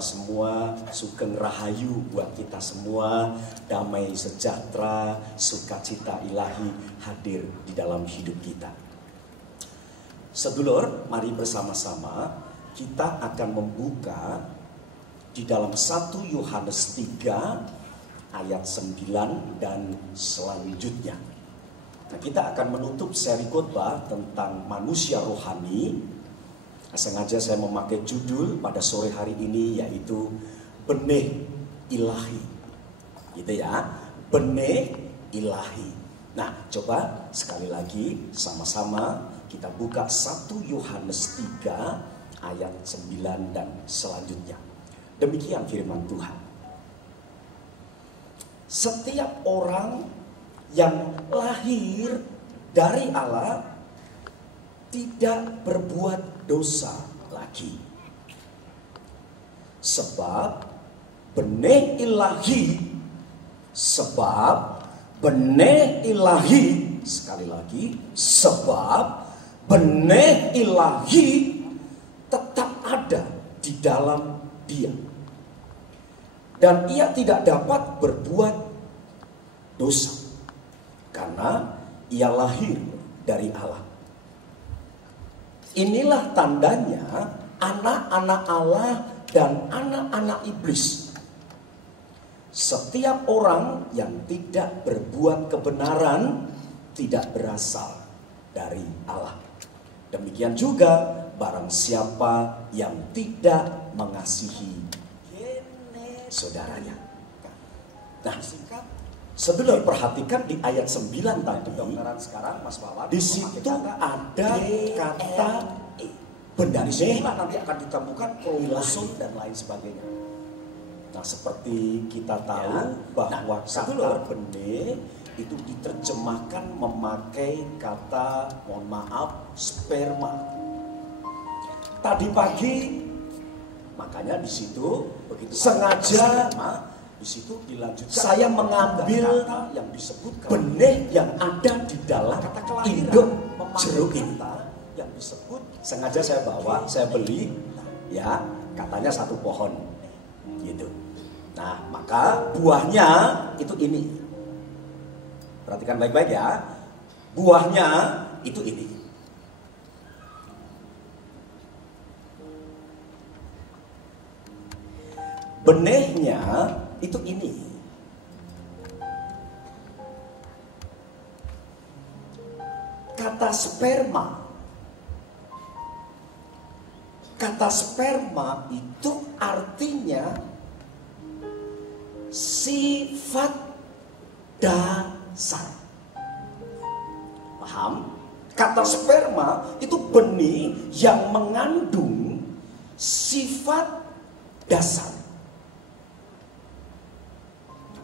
kita semua, sugeng rahayu buat kita semua, damai sejahtera, sukacita ilahi hadir di dalam hidup kita. Sedulur, mari bersama-sama kita akan membuka di dalam 1 Yohanes 3 ayat 9 dan selanjutnya. Nah, kita akan menutup seri khotbah tentang manusia rohani. Sengaja saya memakai judul pada sore hari ini yaitu benih ilahi. Gitu ya, benih ilahi. Nah, coba sekali lagi sama-sama kita buka 1 Yohanes 3 ayat 9 dan selanjutnya. Demikian firman Tuhan. Setiap orang yang lahir dari Allah tidak berbuat dosa lagi. Sebab benih ilahi, sekali lagi, sebab benih ilahi tetap ada di dalam dia. Dan ia tidak dapat berbuat dosa karena ia lahir dari Allah. Inilah tandanya anak-anak Allah dan anak-anak iblis. Setiap orang yang tidak berbuat kebenaran tidak berasal dari Allah. Demikian juga barang siapa yang tidak mengasihi saudaranya. Nah, sedulur perhatikan di ayat 9 tadi, sekarang Mas Wawan, di situ ada kata benih, nanti akan ditemukan kromosom dan lain sebagainya. Nah, seperti kita tahu bahwa kata benih itu diterjemahkan memakai kata, mohon maaf, sperma. Tadi pagi, makanya di situ begitu sengaja di situ dilanjutkan. Saya mengambil kata yang disebut benih yang ada di dalam induk jeruk ini. Yang disebut sengaja saya bawa, saya beli, ya katanya 1 pohon, gitu. Nah, maka buahnya itu ini. Perhatikan baik-baik ya. Buahnya itu ini. Benihnya itu ini. Kata sperma. Kata sperma itu artinya sifat dasar. Paham? Kata sperma itu benih yang mengandung sifat dasar.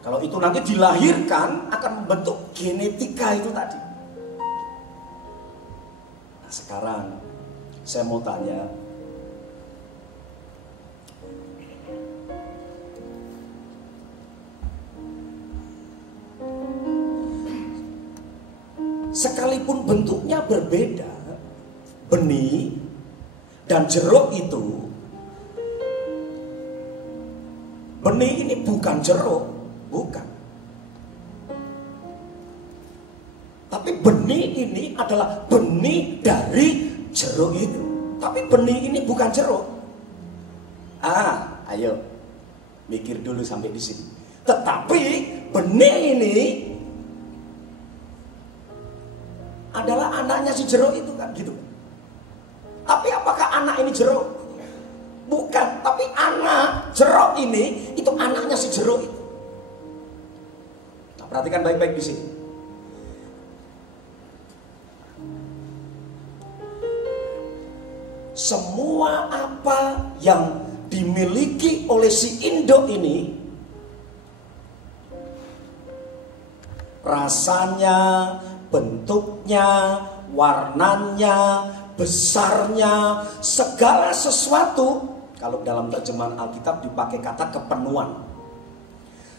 Kalau itu nanti dilahirkan akan membentuk genetika itu tadi. Nah, sekarang saya mau tanya, sekalipun bentuknya berbeda, benih dan jeruk itu, benih ini bukan jeruk. Bukan. Tapi benih ini adalah benih dari jeruk itu. Tapi benih ini bukan jeruk. Ayo mikir dulu sampai di sini. Tetapi benih ini adalah anaknya si jeruk itu kan, gitu. Tapi apakah anak ini jeruk? Bukan. Tapi anak jeruk ini itu anaknya si jeruk itu. Perhatikan baik-baik di sini. Semua apa yang dimiliki oleh si induk ini, rasanya, bentuknya, warnanya, besarnya, segala sesuatu, kalau dalam terjemahan Alkitab dipakai kata kepenuhan.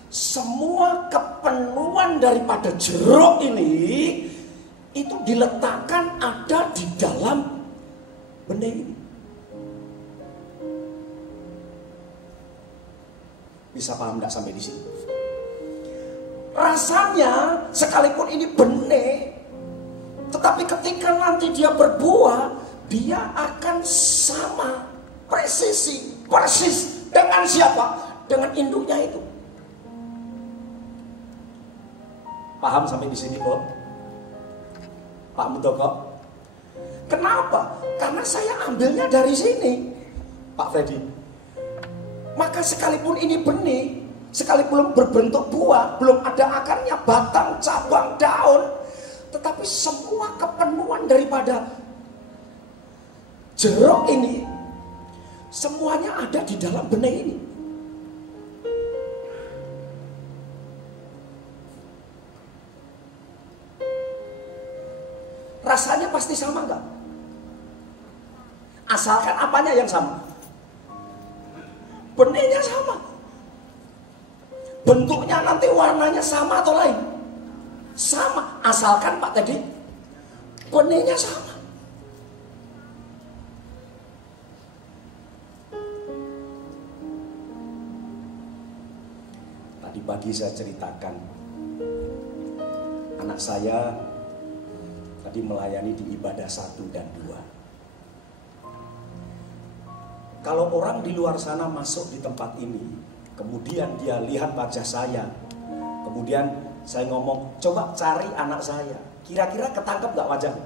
Semua kepenuhan daripada jeruk ini itu diletakkan ada di dalam benih ini. Bisa paham enggak sampai di sini? Rasanya sekalipun ini benih, tetapi ketika nanti dia berbuah, dia akan sama persis dengan siapa? Dengan induknya itu. Paham sampai di sini kok? Paham betul kok? Kenapa? Karena saya ambilnya dari sini, Pak Freddy. Maka sekalipun ini benih, sekalipun berbentuk buah, belum ada akarnya, batang, cabang, daun, tetapi semua kepenuhan daripada jeruk ini, semuanya ada di dalam benih ini. Rasanya pasti sama enggak? Asalkan apanya yang sama? Benihnya sama. Bentuknya nanti warnanya sama atau lain? Sama. Asalkan Pak tadi benihnya sama. Tadi pagi saya ceritakan, anak saya tadi melayani di ibadah 1 dan 2. Kalau orang di luar sana masuk di tempat ini, kemudian dia lihat wajah saya, kemudian saya ngomong, coba cari anak saya, kira-kira ketangkep gak wajahnya?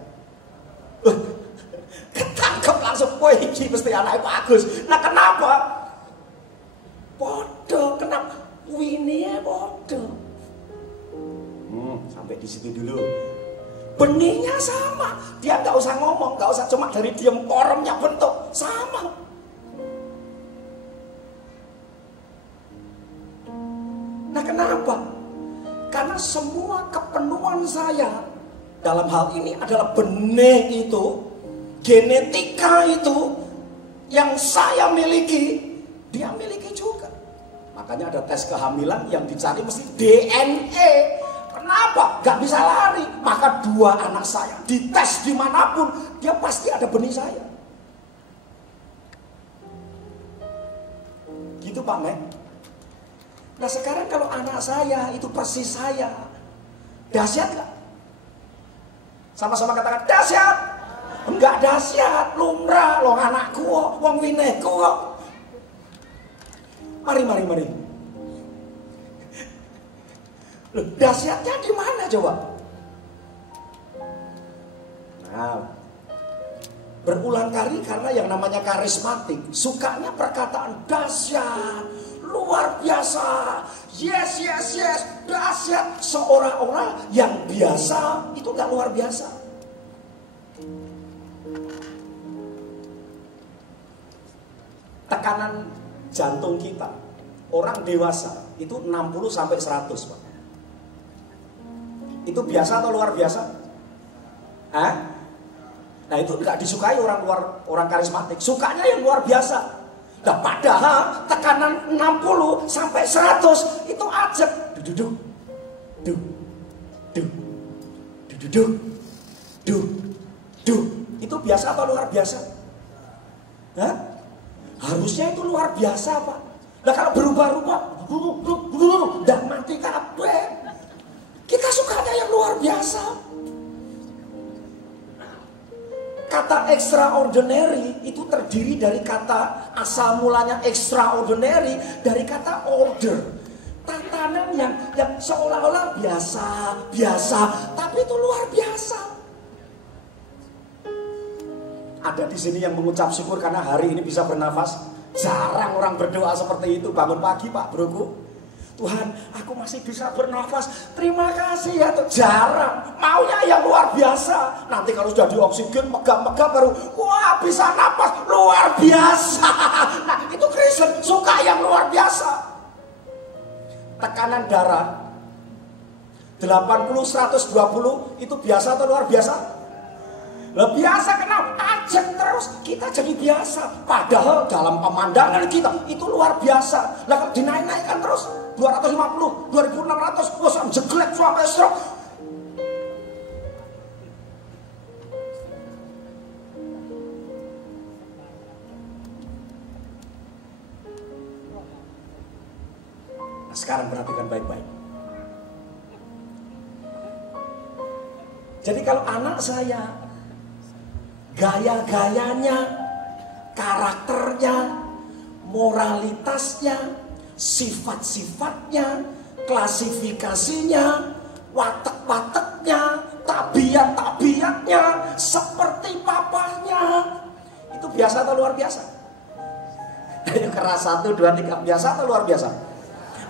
Ketangkep langsung, wah ini mesti anak Pak Agus. Nah kenapa? Bodoh, kenapa? Winnie ya bodoh. Sampai di situ dulu. Benihnya sama, dia nggak usah ngomong, nggak usah cuma dari diem koremnya bentuk sama. Nah kenapa? Karena semua kepenuhan saya dalam hal ini adalah benih itu, genetika itu yang saya miliki, dia miliki juga. Makanya ada tes kehamilan yang dicari mesti DNA. Kenapa? Gak bisa lari. Maka 2 anak saya dites dimanapun, dia pasti ada benih saya. Gitu Pak Mek. Nah sekarang kalau anak saya itu persis saya, dahsyat gak? Sama-sama katakan dahsyat. Enggak dahsyat, lumrah. Loh anakku, wong wineku kok. Mari. Loh, dahsyatnya di mana coba? Nah, berulang kali karena yang namanya karismatik, sukanya perkataan dahsyat, luar biasa, yes, dahsyat. Seorang-orang yang biasa itu gak luar biasa. Tekanan jantung kita, orang dewasa itu 60 sampai 100 Pak. Itu biasa atau luar biasa? Hah? Nah itu nggak disukai orang karismatik. Sukanya yang luar biasa. Nah padahal tekanan 60 sampai 100 itu ajak. Itu biasa atau luar biasa? Hah? Harusnya itu luar biasa Pak. Nah kalau berubah-ubah, udah mati kabeh. Kita sukanya yang luar biasa. Kata extraordinary itu terdiri dari kata asal mulanya extraordinary dari kata order. Tatanan yang seolah-olah biasa, tapi itu luar biasa. Ada di sini yang mengucap syukur karena hari ini bisa bernafas. Jarang orang berdoa seperti itu, bangun pagi Pak Broku. Tuhan, aku masih bisa bernafas. Terima kasih ya Tuhan. Jarang. Maunya yang luar biasa. Nanti kalau sudah dioksigen, megah-megah baru, wah bisa nafas luar biasa. Nah itu Kristen suka yang luar biasa. Tekanan darah 80-120 itu biasa atau luar biasa? Lah biasa kenapa? Ajak terus kita jadi biasa. Padahal dalam pemandangan kita itu luar biasa. Lah kalau dinaik-naikkan terus 250, 2600, wah jeglek sampai stroke. Sekarang perhatikan baik-baik. Jadi kalau anak saya, gaya-gayanya, karakternya, moralitasnya, sifat-sifatnya, klasifikasinya, watak-wataknya, tabiat-tabiatnya seperti papahnya, itu biasa atau luar biasa? Ayo keras, 1, 2, 3. Biasa atau luar biasa?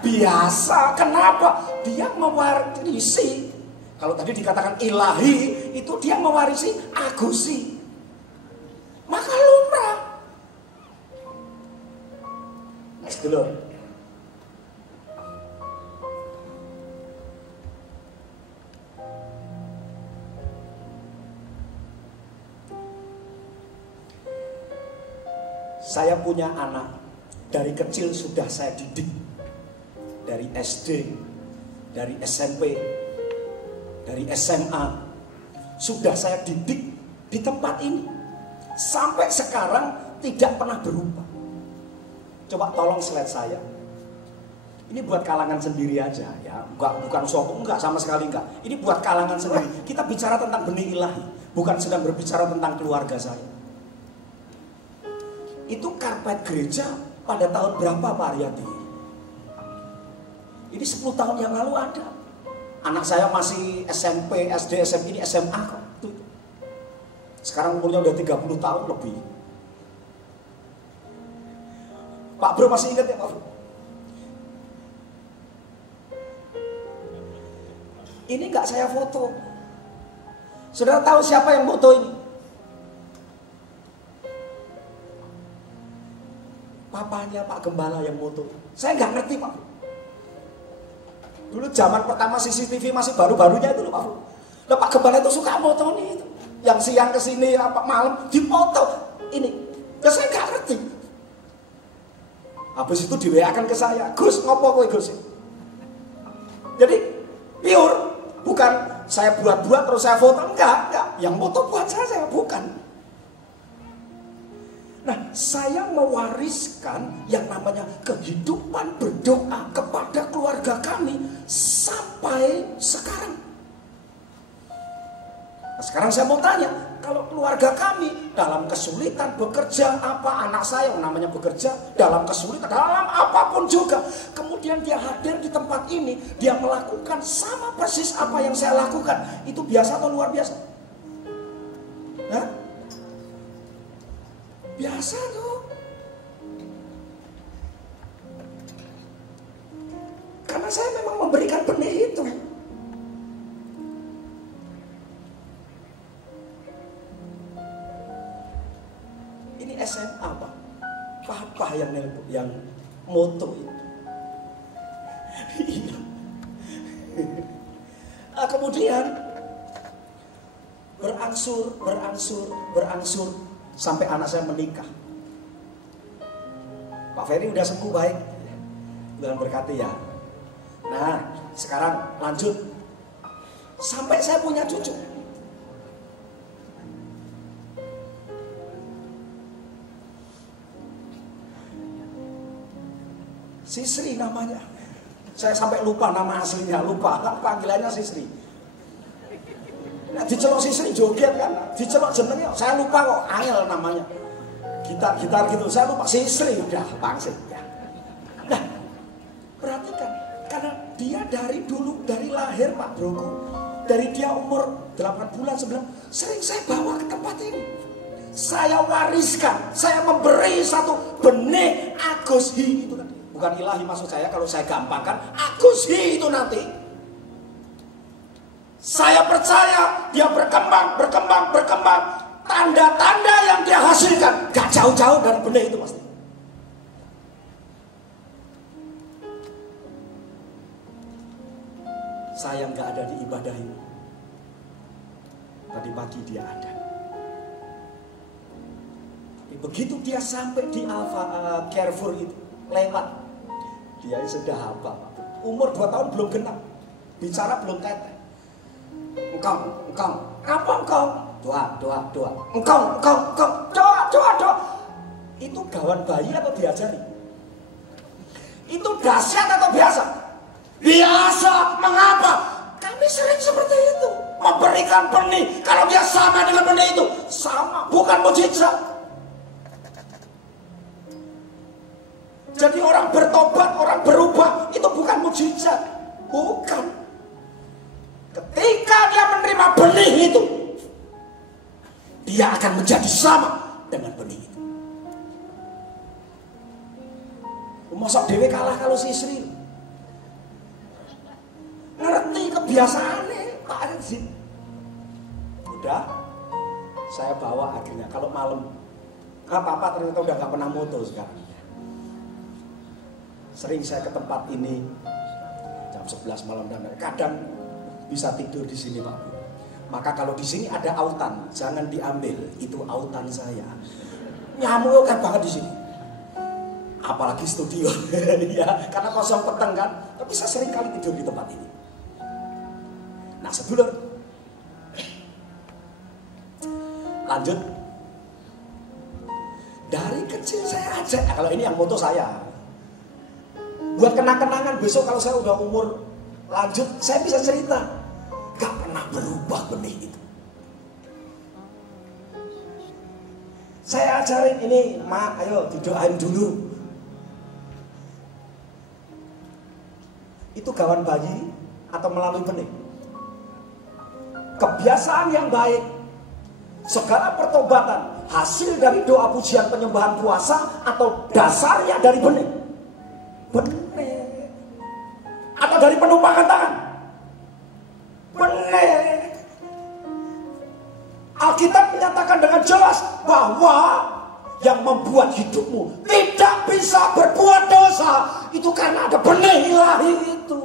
Biasa. Kenapa? Dia mewarisi. Kalau tadi dikatakan ilahi, itu dia mewarisi agusi. Maka lumrah. Next dulu. Saya punya anak, dari kecil sudah saya didik. Dari SD, dari SMP, dari SMA, sudah saya didik di tempat ini. Sampai sekarang tidak pernah berubah. Coba tolong slide saya. Ini buat kalangan sendiri aja ya, bukan sokong, enggak, sama sekali enggak. Ini buat kalangan sendiri. Kita bicara tentang benih ilahi, bukan sedang berbicara tentang keluarga saya. Itu karpet gereja pada tahun berapa Pak Aryadi? Ini 10 tahun yang lalu ada. Anak saya masih SMP, SD, SMP, ini SMA kok. Sekarang umurnya udah 30 tahun lebih. Pak Bro masih ingat ya Pak Bro? Ini nggak saya foto. Saudara tahu siapa yang foto ini? Papanya Pak Gembala yang foto. Saya nggak ngerti Pak Bro. Dulu zaman pertama CCTV masih baru-barunya itu loh Pak Bro. Nah, Pak Gembala itu suka foto nih itu. Yang siang kesini apa malam dipoto ini. Ya saya nggak ngerti. Habis itu di WA kan ke saya, Gus ngopo kowe Gus? Jadi pure, bukan saya buat-buat terus saya foto, enggak. Yang foto buat saya bukan. Nah, saya mewariskan yang namanya kehidupan berdoa kepada keluarga kami sampai sekarang. Nah, sekarang saya mau tanya, kalau keluarga kami dalam kesulitan bekerja apa, anak saya yang namanya bekerja dalam kesulitan, dalam apapun juga, kemudian dia hadir di tempat ini, dia melakukan sama persis apa yang saya lakukan, itu biasa atau luar biasa? Hah? Biasa tuh. Karena saya memang memberikan benih itu. Ini SMA Pak. Papa yang moto itu. Iya. Nah, kemudian berangsur sampai anak saya menikah. Pak Ferry udah sembuh baik. Tuhan berkati ya. Nah, sekarang lanjut. Sampai saya punya cucu. Si Sri namanya. Saya sampai lupa nama aslinya, lupa. Panggilannya si Sri. Nah, dicelok si Sri joget kan. Dicelok jenengnya, saya lupa kok, Angel namanya. Gitar gitu, saya lupa. Si Sri udah pangsit ya. Nah, perhatikan. Karena dia dari dulu, dari lahir Pak Broku, dari dia umur 8 bulan, 9, sering saya bawa ke tempat ini. Saya wariskan, saya memberi satu benih Agushi itu kan. Bukan ilahi maksud saya, kalau saya gampangkan, Agushi itu nanti. Saya percaya dia berkembang. Tanda-tanda yang dia hasilkan gak jauh-jauh dari benih itu pasti. Saya gak ada di ibadah ini. Tadi pagi dia ada. Tapi begitu dia sampai di Carrefour itu, lewat, dia sudah hafal. Umur 2 tahun belum genap, bicara belum tetek. Engkau, apa engkau? Doa. Engkau, doa. Itu gawan bayi atau diajari? Itu dahsyat atau biasa? Biasa, mengapa? Kami sering seperti itu. Memberikan benih, kalau dia sama dengan benih itu, sama, bukan mujizat. Jadi orang bertobat, orang berubah, itu bukan mujizat. Bukan. Ketika dia menerima benih itu, dia akan menjadi sama dengan benih itu. Mosok dewe kalah kalau si Sri. Ngerti kebiasaannya Pak Rizin. Udah, saya bawa akhirnya. Kalau malam, apa-apa ternyata udah gak pernah moto sekarang. Sering saya ke tempat ini jam 11 malam dan kadang bisa tidur di sini Pak. Maka kalau di sini ada autan, jangan diambil. Itu autan saya. Nyamuk kan banget di sini. Apalagi studio, ya, karena kosong peteng kan. Tapi saya sering kali tidur di tempat ini. Nah sedulur, lanjut. Dari kecil saya ajak, kalau ini yang moto saya. Buat kenang-kenangan besok kalau saya udah umur lanjut, saya bisa cerita. Gak pernah berubah benih itu. Saya ajarin ini, Mak, ayo didoain dulu. Itu gawan bayi atau melalui benih. Kebiasaan yang baik, segala pertobatan, hasil dari doa pujian penyembahan puasa atau dasarnya dari benih. Benih. Atau dari penumpangan tangan. Benih. Alkitab menyatakan dengan jelas bahwa yang membuat hidupmu tidak bisa berbuat dosa itu karena ada benih ilahi itu.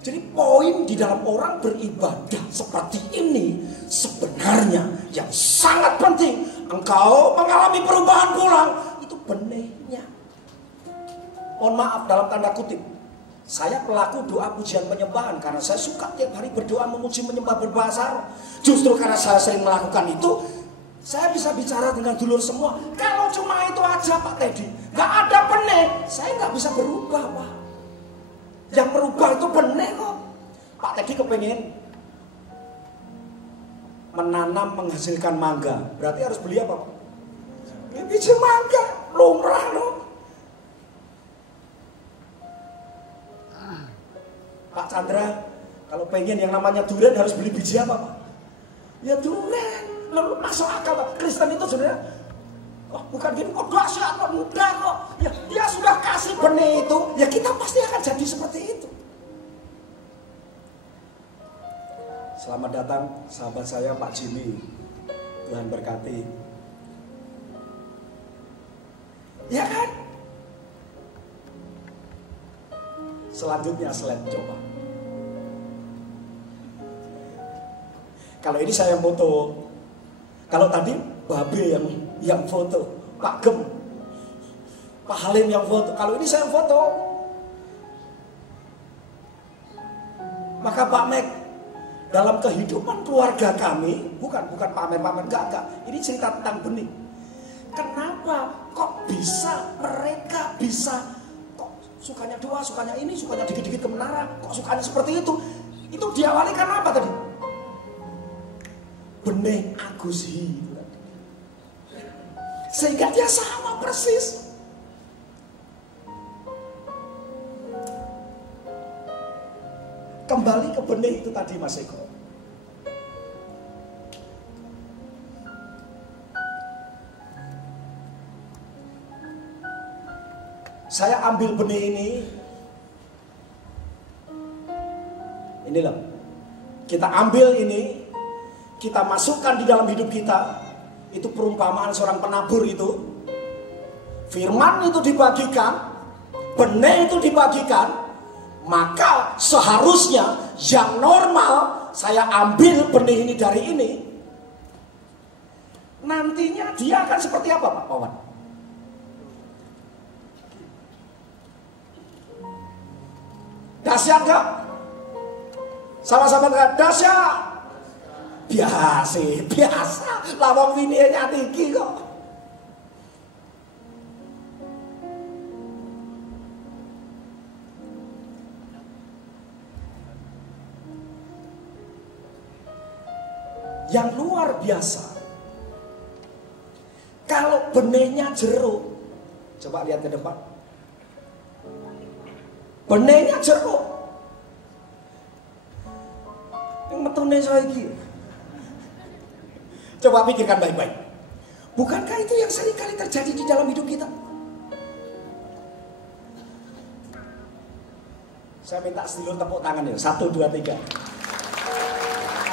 Jadi poin di dalam orang beribadah seperti ini sebenarnya yang sangat penting. Engkau mengalami perubahan pulang, itu benihnya. Mohon maaf dalam tanda kutip. Saya pelaku doa pujian penyembahan karena saya suka tiap hari berdoa memuji menyembah berbahasa roh. Justru karena saya sering melakukan itu, saya bisa bicara dengan dulur semua. Kalau cuma itu aja Pak Teddy, nggak ada benih, saya nggak bisa berubah Pak. Yang berubah itu benih kok. Pak Teddy kepengen menanam menghasilkan mangga, berarti harus beli apa Pak? Biji mangga, lumrah loh. Pak Chandra, kalau pengen yang namanya durian harus beli biji apa Pak? Ya durian. Lalu masuk akal Pak. Kristen itu sebenarnya, oh bukan gini, kok dahsyat kok, mudah kok. Ya dia sudah kasih benih itu, ya kita pasti akan jadi seperti itu. Selamat datang sahabat saya Pak Jimmy. Tuhan berkati. Ya kan? Selanjutnya slide coba. Kalau ini saya yang foto. Kalau tadi Babe yang foto, Pak Gem, Pak Halim yang foto. Kalau ini saya yang foto. Maka Pak Mek, dalam kehidupan keluarga kami, bukan pamer-pamer, enggak. Ini cerita tentang benih. Kenapa kok bisa mereka bisa sukanya doa, sukanya ini, sukanya dikit-dikit ke menara, kok sukanya seperti itu? Itu diawali karena apa tadi? Benih Agusi itu tadi. Sehingga dia sama persis. Kembali ke benih itu tadi Mas Eko. Saya ambil benih ini loh. Kita ambil ini, kita masukkan di dalam hidup kita. Itu perumpamaan seorang penabur itu. Firman itu dibagikan, benih itu dibagikan. Maka seharusnya yang normal saya ambil benih ini dari ini. Nantinya dia akan seperti apa Pak Pawan? Dahsyat gak? Sama-sama gak? Dahsyat. Biasa. Lawang wininya tinggi kok. yang luar biasa. Kalau benihnya jeruk, coba lihat ke depan. Benihnya jeruk. Yang metune saiki. Coba pikirkan baik-baik. Bukankah itu yang seringkali terjadi di dalam hidup kita? Saya minta sedulur tepuk tangan ya. 1, 2, 3.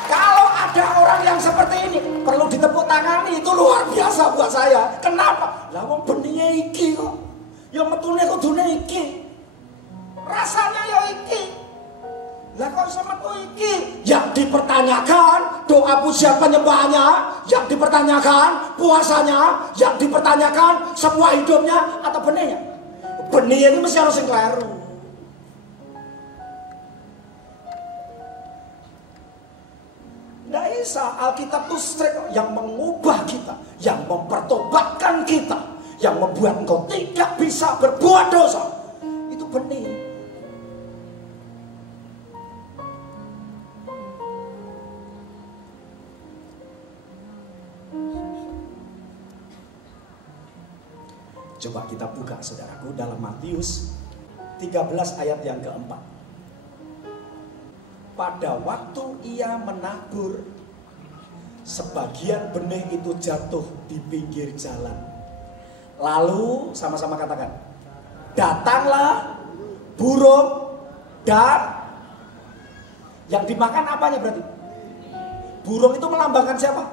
Kalau ada orang yang seperti ini, perlu ditepuk tangani. Itu luar biasa buat saya. Kenapa? Lah wong benihnya iki kok. Ya metune kudune iki. Rasanya ya iki. Lah kok iso metu iki? Yang dipertanyakan doa pujian penyembahannya, yang dipertanyakan puasanya, yang dipertanyakan semua hidupnya atau benihnya. Benih itu mesti harus yang keliru. Nggak bisa, Alkitab itu strict, yang mengubah kita, yang mempertobatkan kita, yang membuat engkau tidak bisa berbuat dosa. Itu benih. Coba kita buka saudaraku dalam Matius 13 ayat yang keempat. Pada waktu ia menabur, sebagian benih itu jatuh di pinggir jalan. Lalu sama-sama katakan, datanglah burung dan yang dimakan apanya berarti? Burung itu melambangkan siapa?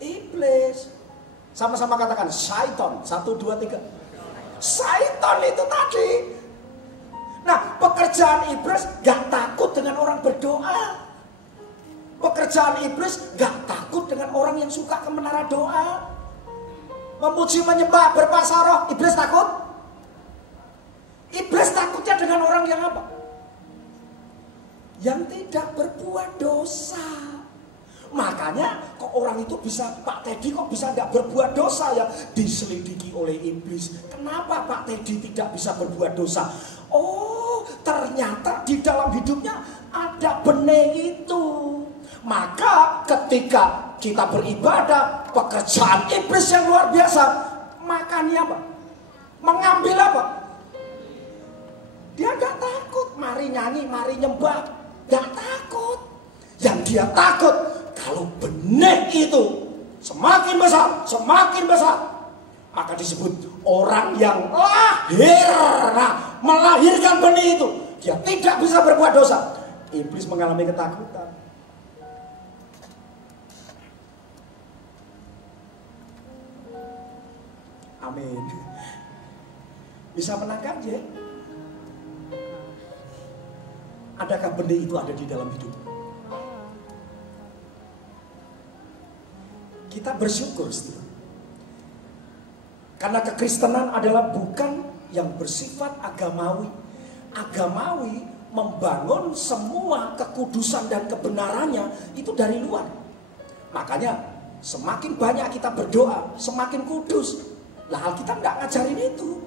Iblis. Sama-sama katakan, syaitan. 1, 2, 3. Syaitan itu tadi. Nah, pekerjaan iblis gak takut dengan orang berdoa. Pekerjaan iblis gak takut dengan orang yang suka ke menara doa. Memuji, menyembah, berpasrah roh. Iblis takut? Iblis takutnya dengan orang yang apa? Yang tidak berbuat dosa. Makanya kok orang itu bisa, Pak Teddy kok bisa gak berbuat dosa ya? Diselidiki oleh iblis. Kenapa Pak Teddy tidak bisa berbuat dosa? Oh, ternyata di dalam hidupnya ada benih itu. Maka ketika kita beribadah, pekerjaan iblis yang luar biasa, makannya apa? Mengambil apa? Dia gak takut. Mari nyanyi, mari nyembah, gak takut. Yang dia takut, kalau benih itu semakin besar, maka disebut orang yang lahir. Nah, melahirkan benih itu, dia tidak bisa berbuat dosa. Iblis mengalami ketakutan. Amin. Bisa menangkapnya? Adakah benih itu ada di dalam hidup? Kita bersyukur setelah. Karena kekristenan adalah bukan yang bersifat agamawi. Agamawi membangun semua kekudusan dan kebenarannya itu dari luar. Makanya semakin banyak kita berdoa, semakin kudus. Lah Alkitab nggak ngajarin itu.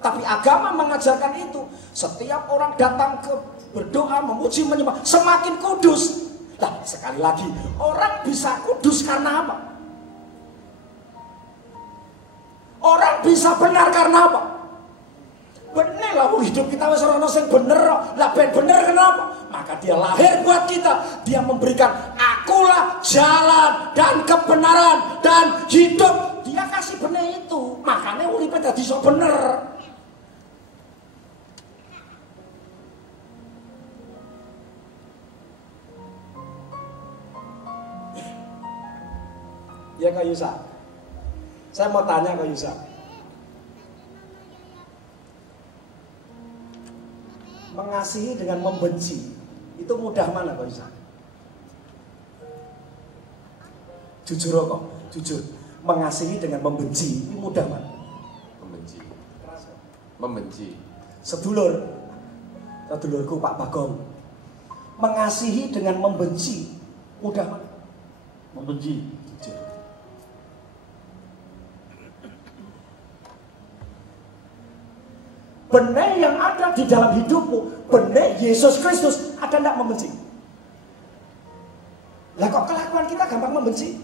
Tapi agama mengajarkan itu. Setiap orang datang ke berdoa, memuji, menyembah, semakin kudus. Lah sekali lagi, orang bisa kudus karena apa? Orang bisa benar karena apa? Bener lah, hidup kita wis ora ono sing bener. Lah ben bener kenapa? Maka dia lahir buat kita. Dia memberikan akulah jalan dan kebenaran dan hidup. Dia kasih benih itu. Makanya uripe dadi iso bener. Ya Kak Yusa. Saya mau tanya Kak Yusa. Mengasihi dengan membenci itu mudah mana Kak Yusa? Jujur kok, jujur. Mengasihi dengan membenci itu mudah mana? Membenci. Membenci. Sedulurku Pak Bagong. Mengasihi dengan membenci mudah mana? Membenci. Jujur. Benih yang ada di dalam hidupmu, benih Yesus Kristus, ada tidak membenci? Lah kok gampang membenci.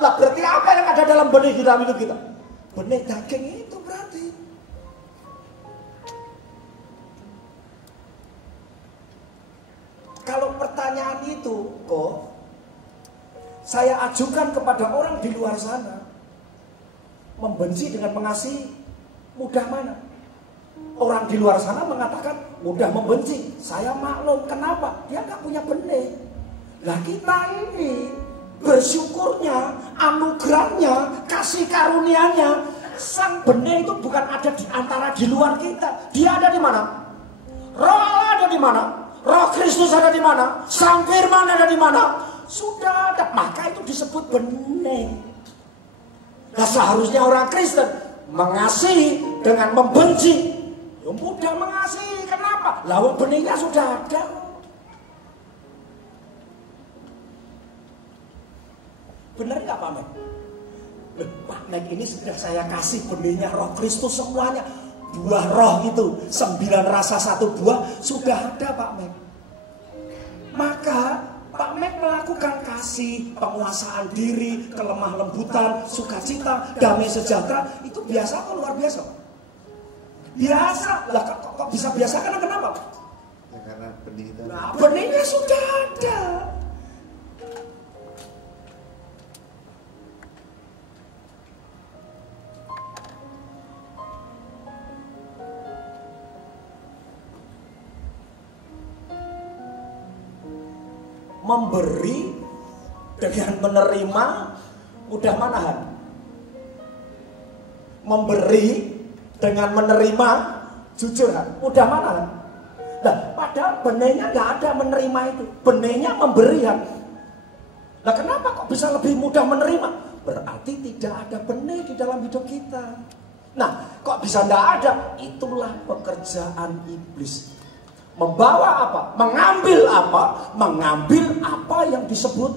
Lah berarti apa yang ada dalam benih di dalam hidup kita? Benih daging itu berarti. Kalau pertanyaan itu kok saya ajukan kepada orang di luar sana, membenci dengan mengasihi, mudah mana? Orang di luar sana mengatakan mudah membenci. Saya maklum, kenapa? Dia nggak punya benih. Lah kita ini bersyukurnya, anugerahnya, kasih karunia-Nya, sang benih itu bukan ada di antara di luar kita. Dia ada di mana? Roh Allah ada di mana? Roh Kristus ada di mana? Sang Firman ada di mana? Sudah ada, maka itu disebut benih. Nah seharusnya orang Kristen mengasihi dengan membenci. Ya mudah mengasihi, kenapa? Lalu benihnya sudah ada. Benar nggak Pak Mek? Pak Mek ini sudah saya kasih benihnya Roh Kristus semuanya. Buah roh itu 9 rasa 1 buah sudah ada Pak Mek. Maka Pak Mek melakukan kasih, penguasaan diri, kelemah lembutan, sukacita, damai sejahtera. Itu biasa atau luar biasa? Biasa. Lah kok bisa biasa karena kenapa? Ya karena benih itu. Nah, benihnya sudah ada. Memberi dengan menerima mudah manahan. Memberi dengan menerima jujur mudah manahan. Nah, padahal benihnya nggak ada menerima itu, benihnya memberian. Nah, kenapa kok bisa lebih mudah menerima? Berarti tidak ada benih di dalam hidup kita. Nah, kok bisa nggak ada? Itulah pekerjaan iblis. Membawa apa? Mengambil apa? Mengambil apa yang disebut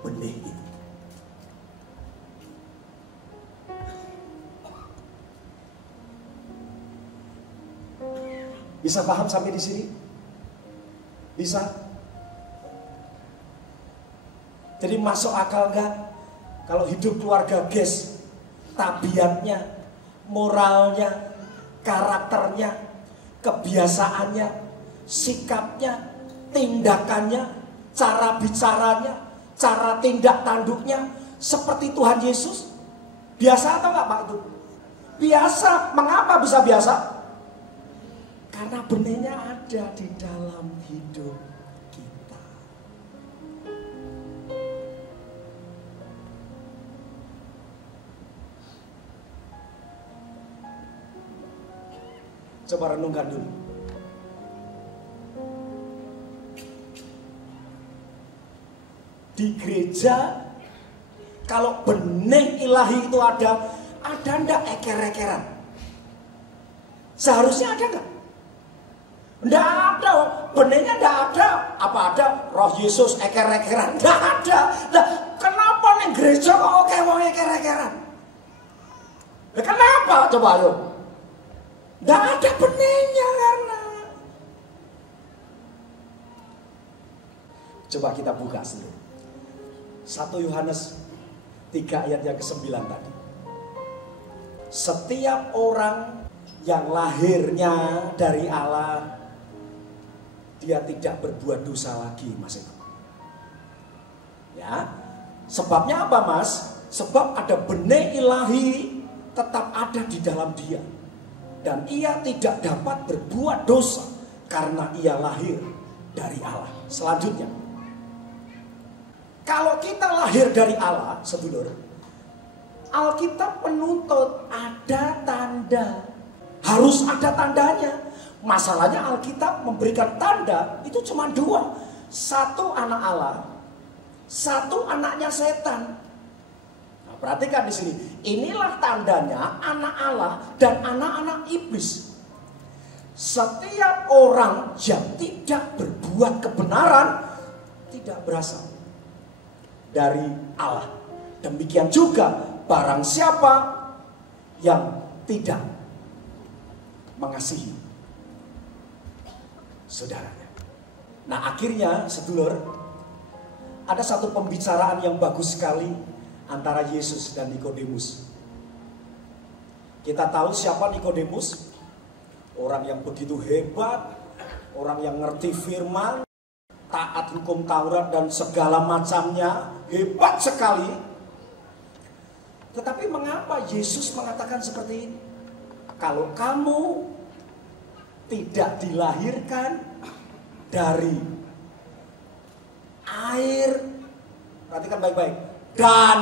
benih itu. Bisa paham sampai di sini? Bisa? Jadi masuk akal nggak? Kalau hidup keluarga guys, tabiatnya, moralnya, karakternya, kebiasaannya, sikapnya, tindakannya, cara bicaranya, cara tindak tanduknya seperti Tuhan Yesus. Biasa atau enggak Pak itu? Biasa. Mengapa bisa biasa? Karena benihnya ada di dalam hidup kita. Coba renungkan dulu. Di gereja, kalau benih ilahi itu ada ndak eker-ekeran? Seharusnya ada nggak? Ndak ada, benihnya ndak ada. Apa ada? Roh Yesus eker-ekeran? Ndak ada. Nah, kenapa nih gereja kok oke wong eker-ekeran? Nah, kenapa? Coba ayo. Nggak ada benihnya karena. Coba kita buka dulu. 1 Yohanes 3 ayat yang ke-9 tadi. Setiap orang yang lahirnya dari Allah, dia tidak berbuat dosa lagi, Mas Eko. Ya. Sebabnya apa, Mas? Sebab ada benih ilahi tetap ada di dalam dia. Dan ia tidak dapat berbuat dosa karena ia lahir dari Allah. Selanjutnya, kalau kita lahir dari Allah, sedulur, Alkitab menuntut ada tanda. Harus ada tandanya. Masalahnya Alkitab memberikan tanda itu cuma 2. 1 anak Allah, 1 anaknya setan. Perhatikan di sini. Inilah tandanya anak Allah dan anak-anak iblis. Setiap orang yang tidak berbuat kebenaran tidak berasal dari Allah. Demikian juga barang siapa yang tidak mengasihi saudaranya. Nah, akhirnya sedulur, ada satu pembicaraan yang bagus sekali antara Yesus dan Nikodemus. Kita tahu siapa Nikodemus? Orang yang begitu hebat, orang yang ngerti firman, taat hukum Taurat dan segala macamnya, hebat sekali. Tetapi mengapa Yesus mengatakan seperti ini? Kalau kamu tidak dilahirkan dari air, perhatikan baik-baik, dan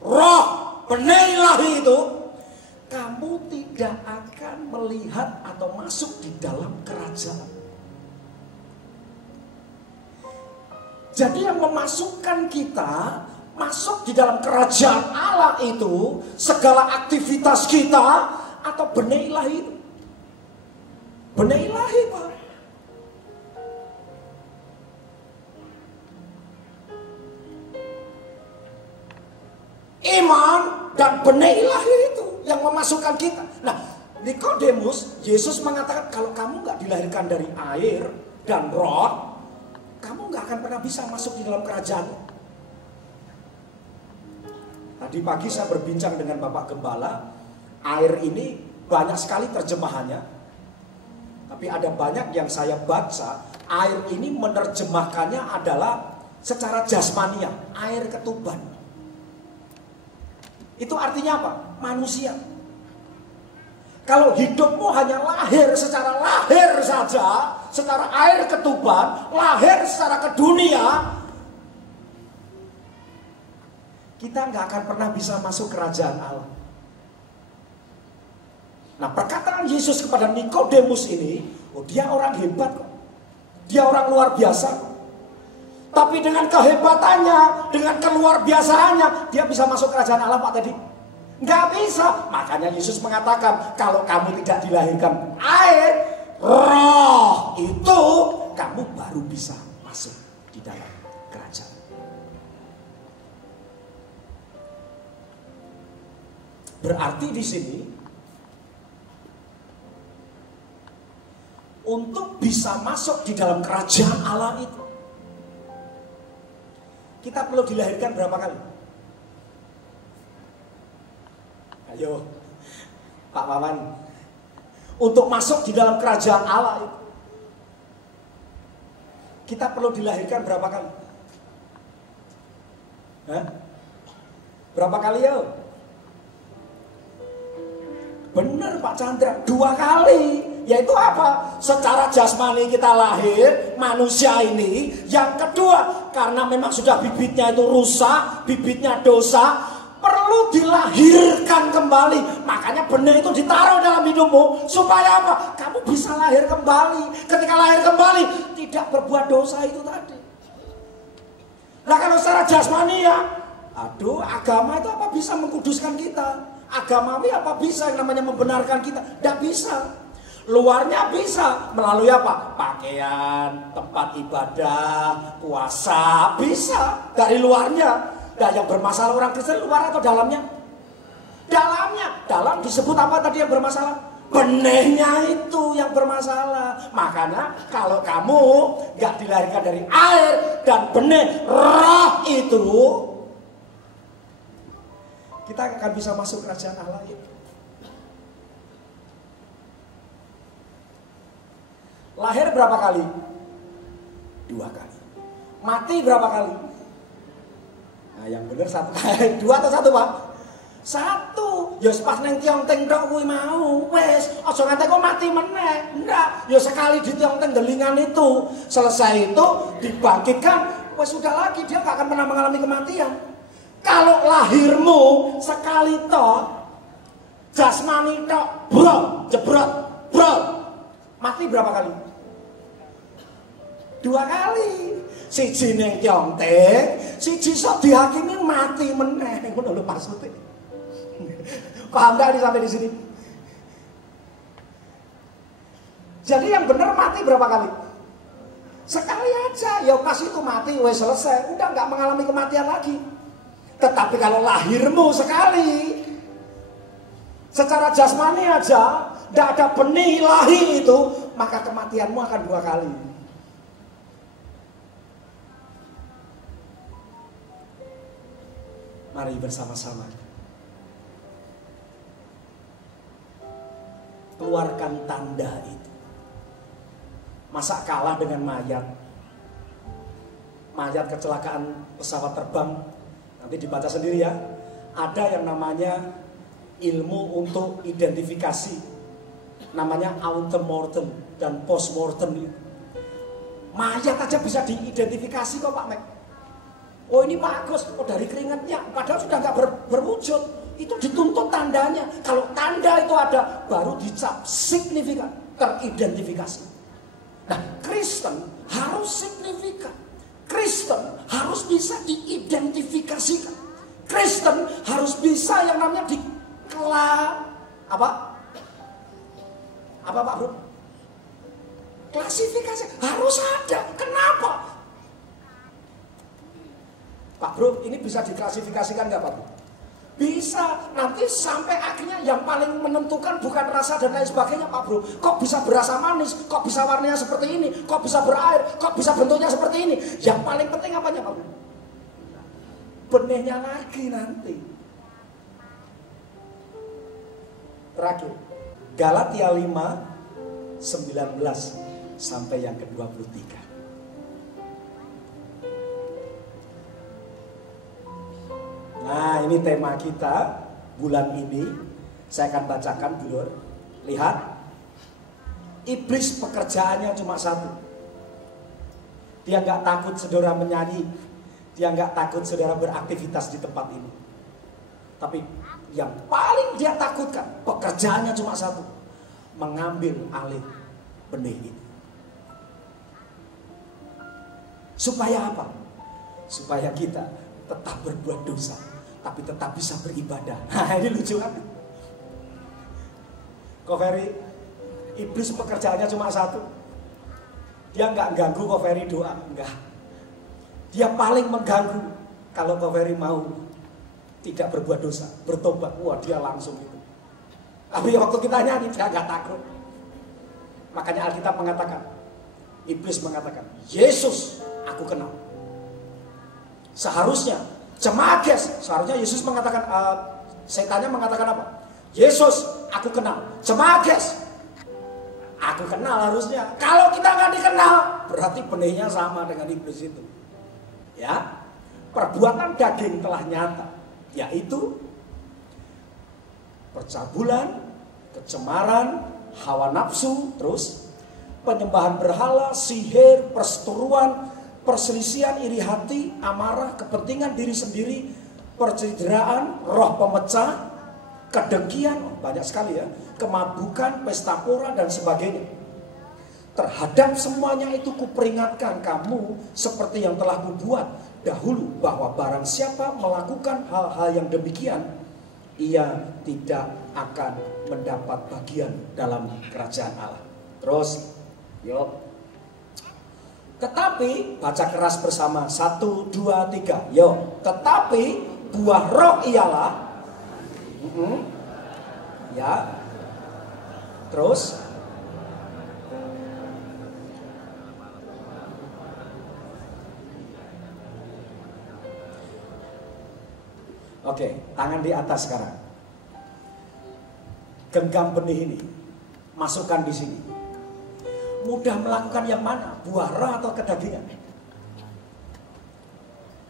roh, benih ilahi itu, kamu tidak akan melihat atau masuk di dalam kerajaan. Jadi yang memasukkan kita masuk di dalam kerajaan Allah itu segala aktivitas kita atau benih ilahi itu. Benih ilahi, Pak. Iman dan benih ilahi itu yang memasukkan kita. Nah, Nikodemus, Yesus mengatakan kalau kamu nggak dilahirkan dari air dan roh, kamu nggak akan pernah bisa masuk di dalam kerajaan. Tadi pagi saya berbincang dengan Bapak Gembala, air ini banyak sekali terjemahannya. Tapi ada banyak yang saya baca, air ini menerjemahkannya adalah secara jasmania, air ketuban. Itu artinya apa? Manusia. Kalau hidupmu hanya lahir secara lahir saja, secara air ketuban, lahir secara ke dunia, kita nggak akan pernah bisa masuk kerajaan Allah. Nah, perkataan Yesus kepada Nikodemus ini, oh dia orang hebat kok. Dia orang luar biasa kok. Tapi dengan kehebatannya, dengan keluar biasaannya, dia bisa masuk kerajaan Allah, Pak tadi? Nggak bisa. Makanya Yesus mengatakan, kalau kamu tidak dilahirkan air, roh itu, kamu baru bisa masuk di dalam kerajaan. Berarti di sini, untuk bisa masuk di dalam kerajaan Allah itu, kita perlu dilahirkan berapa kali? Ayo, Pak Wawan. Untuk masuk di dalam kerajaan Allah itu, kita perlu dilahirkan berapa kali? Hah? Berapa kali ya? Benar Pak Chandra, 2 kali. Yaitu apa? Secara jasmani kita lahir, manusia ini. Yang kedua, karena memang sudah bibitnya itu rusak, bibitnya dosa, perlu dilahirkan kembali. Makanya benih itu ditaruh dalam hidupmu. Supaya apa? Kamu bisa lahir kembali. Ketika lahir kembali, tidak berbuat dosa itu tadi. Nah kalau secara jasmani ya, aduh, agama itu apa bisa mengkuduskan kita? Agamawi apa bisa yang namanya membenarkan kita? Tidak bisa. Luarnya bisa melalui apa? Pakaian, tempat ibadah, puasa, bisa dari luarnya. Nah yang bermasalah orang Kristen luar atau dalamnya? Dalamnya. Dalam disebut apa tadi yang bermasalah? Benihnya itu yang bermasalah. Makanya kalau kamu gak dilahirkan dari air dan benih roh itu, kita akan bisa masuk kerajaan Allah itu. Lahir berapa kali? 2 kali. Mati berapa kali? Nah yang benar 1 kali. 2 atau 1 Pak? 1. Ya pas neng tiong-teng tok kuwi mau. Wes, aja nganti kok mati meneh. Ndak, ya sekali di tiong-teng delingan itu. Selesai itu dibangkitkan, wes sudah lagi dia gak akan pernah mengalami kematian. Kalau lahirmu sekali tok, jasmani tok, bro, jebrot, bro. Mati berapa kali? 2 kali. Siji ning tiong-teng, siji sok dihakimi mati meneh. Ngono lho maksudnya. Paham gak sampai di sini? Jadi yang benar mati berapa kali? Sekali aja. Ya pas itu mati, wes selesai. Udah nggak mengalami kematian lagi. Tetapi kalau lahirmu sekali, secara jasmani aja, tidak ada benih ilahi itu, maka kematianmu akan 2 kali. Mari bersama-sama keluarkan tanda itu. Masa kalah dengan mayat? Mayat kecelakaan pesawat terbang, nanti dibaca sendiri ya. Ada yang namanya ilmu untuk identifikasi, namanya antemortem dan postmortem. Mayat aja bisa diidentifikasi kok Pak Mek. Oh ini Pak Agus, oh dari keringatnya, padahal sudah nggak berwujud. Itu dituntut tandanya. Kalau tanda itu ada, baru dicap signifikan, teridentifikasi. Nah, Kristen harus signifikan. Kristen harus bisa diidentifikasikan. Kristen harus bisa yang namanya apa Pak Bro? Klasifikasi harus ada. Kenapa? Pak Bro, ini bisa diklasifikasikan nggak Pak Bro? Bisa, nanti sampai akhirnya yang paling menentukan bukan rasa dan lain sebagainya Pak Bro. Kok bisa berasa manis, kok bisa warnanya seperti ini, kok bisa berair, kok bisa bentuknya seperti ini. Yang paling penting apanya Pak Bro? Benihnya lagi nanti. Terakhir, Galatia 5, 19 sampai yang ke-23. Nah ini tema kita bulan ini. Saya akan bacakan dulu. Lihat, iblis pekerjaannya cuma satu. Dia nggak takut saudara menyanyi, dia nggak takut saudara beraktivitas di tempat ini. Tapi yang paling dia takutkan, pekerjaannya cuma satu, mengambil alih benih ini. Supaya apa? Supaya kita tetap berbuat dosa, tapi tetap bisa beribadah. Nah ini lucu kan? Kok Ferry, iblis pekerjaannya cuma satu. Dia nggak ganggu Kok Ferry doa, enggak. Dia paling mengganggu kalau Kok Ferry mau tidak berbuat dosa, bertobat. Wah dia langsung itu. Tapi waktu kita nyanyi dia nggak takut. Makanya Alkitab mengatakan, iblis mengatakan, Yesus aku kenal. Seharusnya Cemages, seharusnya Yesus mengatakan, setannya mengatakan apa? Yesus, aku kenal. Cemages, aku kenal harusnya. Kalau kita nggak dikenal, berarti benihnya sama dengan iblis itu. Ya, perbuatan daging telah nyata, yaitu percabulan, kecemaran, hawa nafsu, terus penyembahan berhala, sihir, perseteruan, perselisihan, iri hati, amarah, kepentingan diri sendiri, percideraan, roh pemecah, kedengkian, banyak sekali ya, kemabukan, pesta pora dan sebagainya. Terhadap semuanya itu kuperingatkan kamu seperti yang telah kubuat dahulu, bahwa barang siapa melakukan hal-hal yang demikian, ia tidak akan mendapat bagian dalam kerajaan Allah. Terus, yuk. Tetapi, baca keras bersama, 1, 2, 3, yuk. Tetapi buah roh ialah, ya. Terus, oke, tangan di atas sekarang. Genggam benih ini, masukkan di sini. Mudah melakukan yang mana? Buah roh atau kedagingan?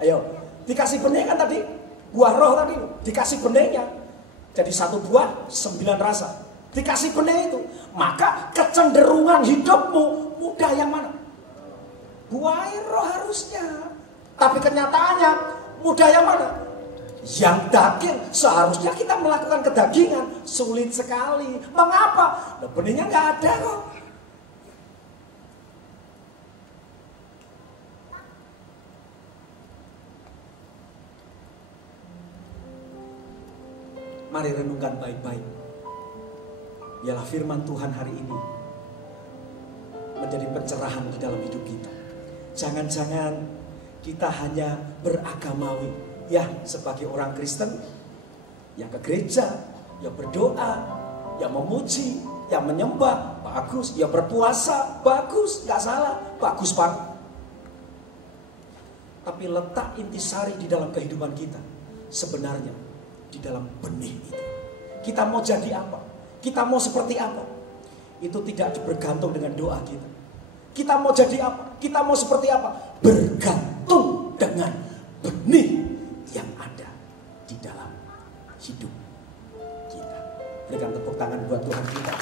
Ayo, dikasih benih kan tadi, buah roh tadi, dikasih benihnya. Jadi 1 buah, 9 rasa. Dikasih benih itu, maka kecenderungan hidupmu mudah yang mana? Buah roh harusnya. Tapi kenyataannya mudah yang mana? Yang daging. Seharusnya kita melakukan kedagingan, sulit sekali. Mengapa? Nah, benihnya nggak ada kok. Mari renungkan baik-baik. Biarlah firman Tuhan hari ini menjadi pencerahan di dalam hidup kita. Jangan-jangan kita hanya beragamawi. Ya, sebagai orang Kristen, yang ke gereja, yang berdoa, yang memuji, yang menyembah, bagus. Yang berpuasa, bagus, gak salah, bagus banget. Tapi letak intisari di dalam kehidupan kita, sebenarnya di dalam benih itu. Kita mau jadi apa? Kita mau seperti apa? Itu tidak bergantung dengan doa kita. Kita mau jadi apa? Kita mau seperti apa? Bergantung dengan benih yang ada di dalam hidup kita. Berikan tepuk tangan buat Tuhan kita.